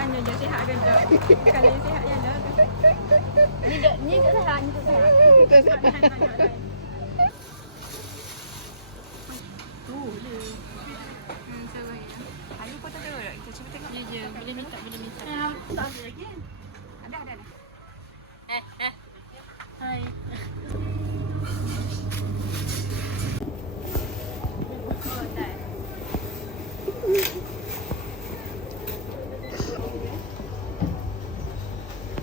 tanya je sihat ke tak. Kalau yang sihat yang dah tu. Ni tak sihat, ni tak sihat. Tak sihat. Tu je. Sesuai ya. Hari kau tak tahu tak? Kita cuba tengok. Ya je, boleh minta, boleh minta. Tak ada lagi. Ada. Hai. Oh, dah.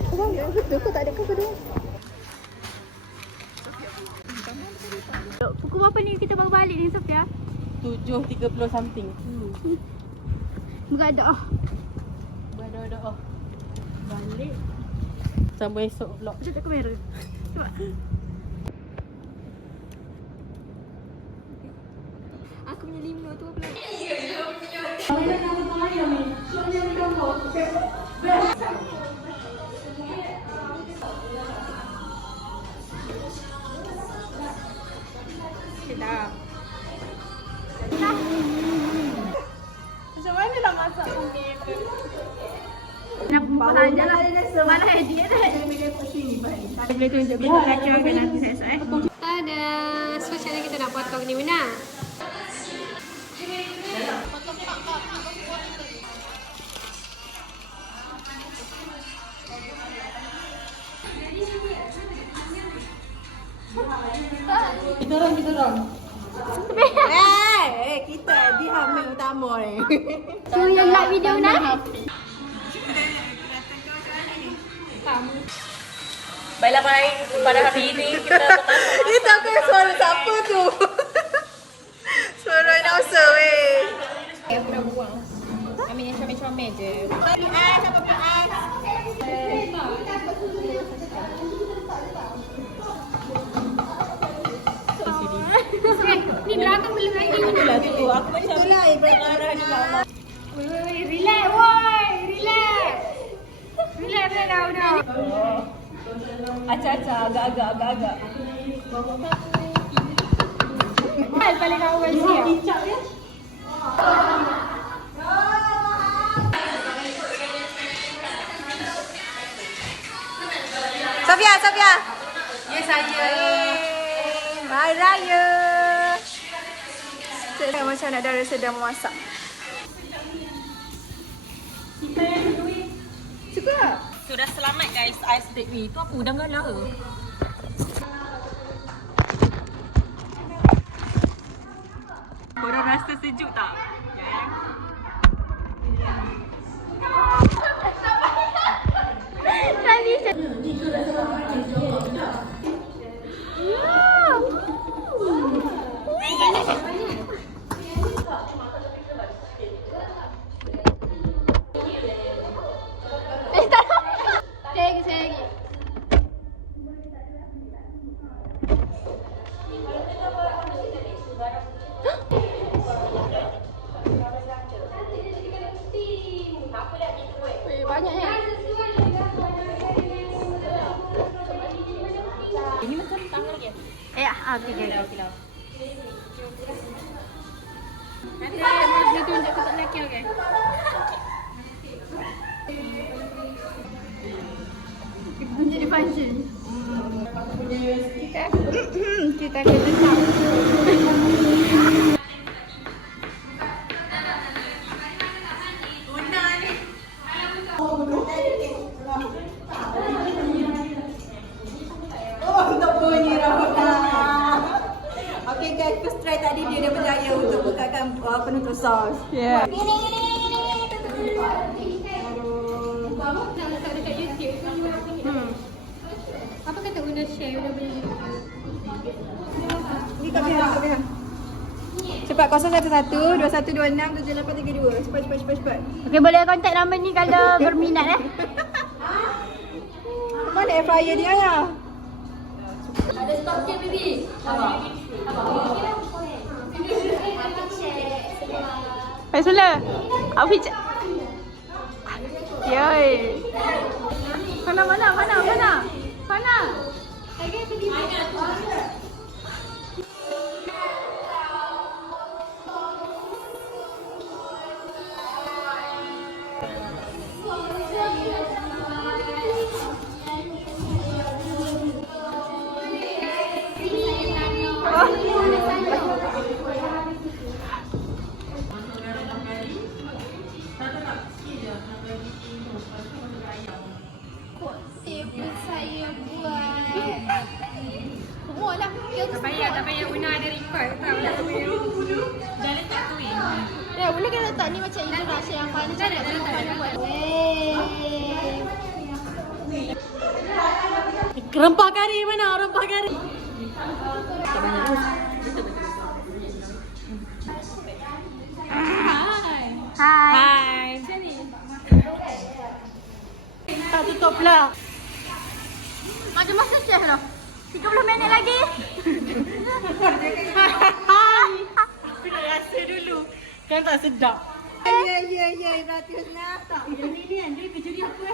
Abang, betul kau tak ada cover tu? Pukul berapa ni kita baru balik ni Sofia? 7.30 something. Beradak. Berada-ada. Balik. Sambung esok vlog. Macam kamera. Cuba. Aku punya lima tu apa lagi? Sedap. Macam mana nak masak sendiri tu? Nampak aja lah. Mana dia dah. Boleh tunjuk bentuk laki orang nanti saya esok Tada. So macam mana kita nak potong ni Mina? Kita orang. Kita diam yang utama ni. Tu yang nak video nak? Baiklah baik pada hari ini kita memasak. Itu aku yang suara siapa tu? Suara announcer weh. Aku dah buang. Ambil yang comel-comel je. Ni belakang belum lagi. Itulah tu. Aku macam itulah ibarat ni Allah. Woi, relax woi. Relax. Relax dah. Acak-acak agak-agak. Hal paling awal siap. Sofia. Ya saya. Hari Raya. Saya macam nak darah sedang memasak. Suka? Sudah selamat guys ice steak ni. Tu apa udang galah ke? Korang rasa sejuk tak? Segi. Banyaknya. Ini macam tangan lagi. Tiga. Nanti dia tunjuk ketuk lelaki okey. Jadi function. Kita akan letak. Untuk bunyi Rahuna. Okay guys, first try tadi dia dah berjaya untuk bukakan penutup sos. Yeah. Apa kata Una share Una punya YouTube? Ni kat pihak. Cepat 011 2126 7832. Cepat. Okey, boleh contact nombor ni kalau berminat Mana air fryer dia ya? Ada stok ke baby? Apa? Hai Sula. Outfit. Yoi. Mana? Lagi pergi. ni macam itu rasa yang Fana cakap dengan Fana buat. Wey. Rempah kari mana? Rempah kari. Hai. Tak tutup pula. Macam masa chef dah. 30 minit lagi. Hai. Aku nak rasa dulu. Kan tak sedap. Ya, Ratihna. Tak. Yang ni kan dia kerja dia apa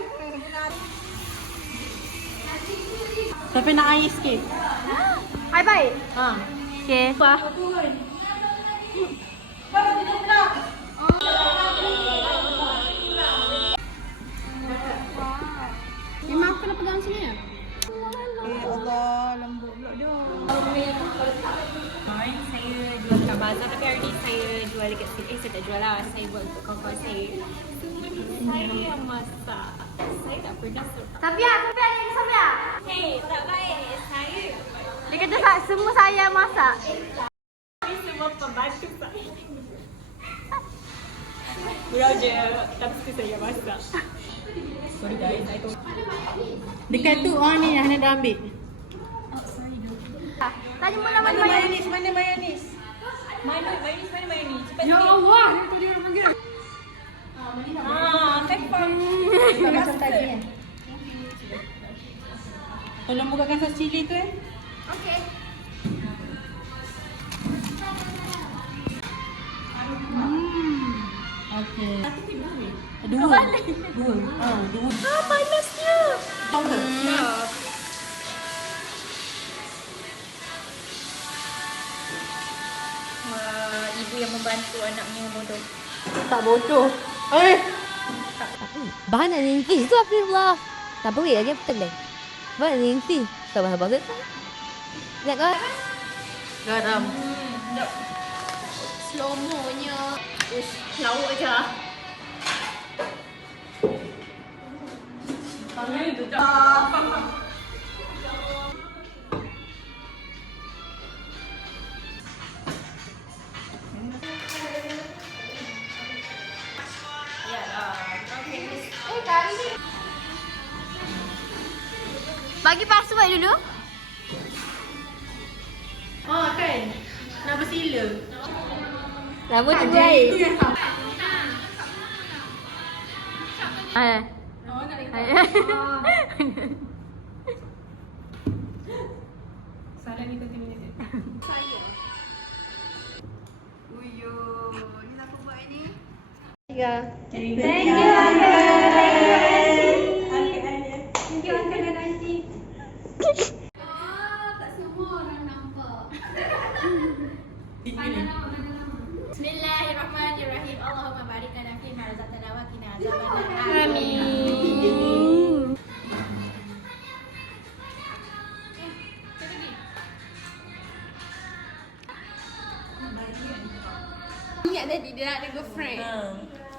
Tapi nak air sikit. Hai baik. Ha. Okey. Apa? Memang aku kena pegang sini ya? Allah, lembut pula dia. Saya jual kat bazar tapi hari ni saya jual dekat sini. Saya tak jual lah. Saya buat untuk kawan-kawan saya. Saya yang masak. Saya tak pernah suka. Safia, ni Safia. Hei, tak baik. Saya Dia kata semua saya masak. Ini semua pembantu saya. Gurau je. Tapi tu saya masak. Sorry guys, I don't. Dekat tu ni Hana dah ambil. Tadi mula Mana mayonis? Mana mayonis, mana mayonis? Cepat Ya sikit. Allah, dia tadi orang panggil. Tekpang. Macam tadi kan? Tolong bukakan sos cili tu Okey. Okey. Dua. Panasnya. Tahu ke? Wah, ibu yang membantu anaknya bodoh. Tak bodoh. Bahan nak nanti tu Afirullah. Tak boleh lagi apa tak bahan nanti. Tak bahan banget. Nak kau? Garam. Slow-mo-nya. Lauk je. Tangan itu dah. Bagi password dulu. Oh kan. Nak bersila. Lama tak baik. Salah ni konti minit. Uyo, ni apa buat ini? Thank you. Bismillahirrahmanirrahim. Allahumma barik lana fi ma razaqtana wa qina azabannar. Amin. Ingat tadi dia nak ada girlfriend.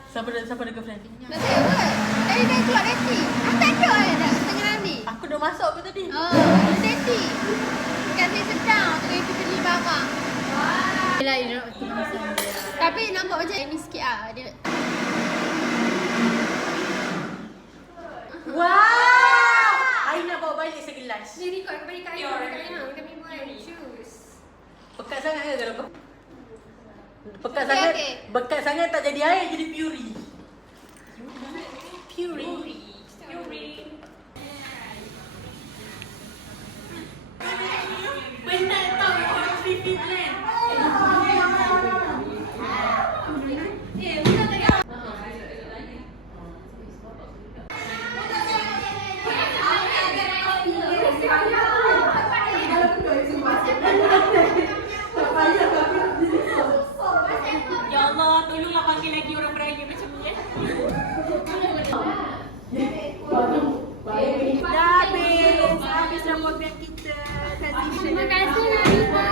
Siapa ada girlfriend? Nak tengok ke? Tadi dah keluar dati. Tak ada dah setengah nanti. Aku dah masuk apa tadi? Oh, dati. Kasi sedang tengah kita beli barang. Yelah, dia nak tapi nampak macam ini sikit lah. Dia Wow! I nak bawa balik segelas. ni record kembali kat Aina. Kami buat juice. Pekat sangat ke kalau pekat Okey, sangat? okey. Pekat sangat tak jadi air, jadi puri. Puri. Penat tau orang pipi blend. Ya Allah, tolonglah panggil lagi orang beraya macam ni Dah habis dah program kita. Terima kasih Nabila.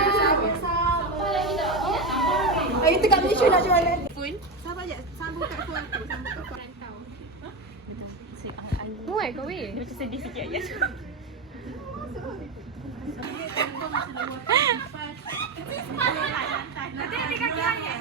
Itu kat Malaysia nak jual nanti. Sabar je, sambung kat phone tu. Sambung kat phone. Buat kau weh. Macam sedih sikit je. Nanti kaki ayat.